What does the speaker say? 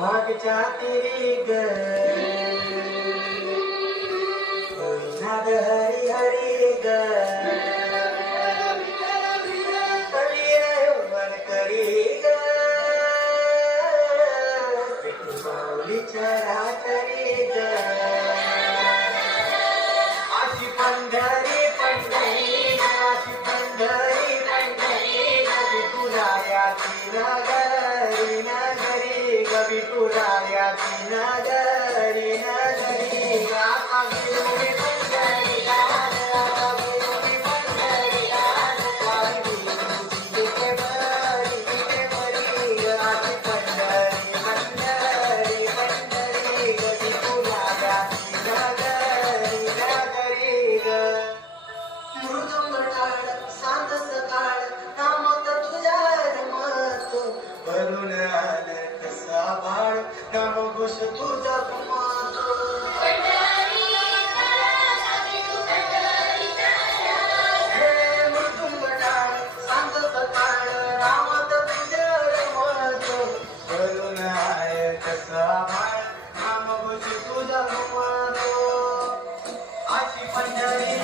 भागच्या तिरी ग नाद हरी हरी ग मन करी ग माऊलीच्या रातरी ग अशी पंढरी पंढरी अशी पंढरी पंढरी कवी पुरायाची नगरी नगरी कवी पुरायाची नगरी नगरी आता गेलोरी पंढरी आता गेलोरी पंढरी वारी बिंदूची ते बरी अशी पंढरी पंढरी पंढरी कवी पुरायाची नगरी नगरी ग मृदुंग टाळ शांत सकाळ नामात तुझ्या रमत भरून आलं कसा बाळ नाम घोष तुझा कुमार हे मृदुंग टाळ शांत सकाळ नामात तुझ्या रमत भरून आलं कसा बाळ नाम घोष तुझा कुमार अशी पंढरी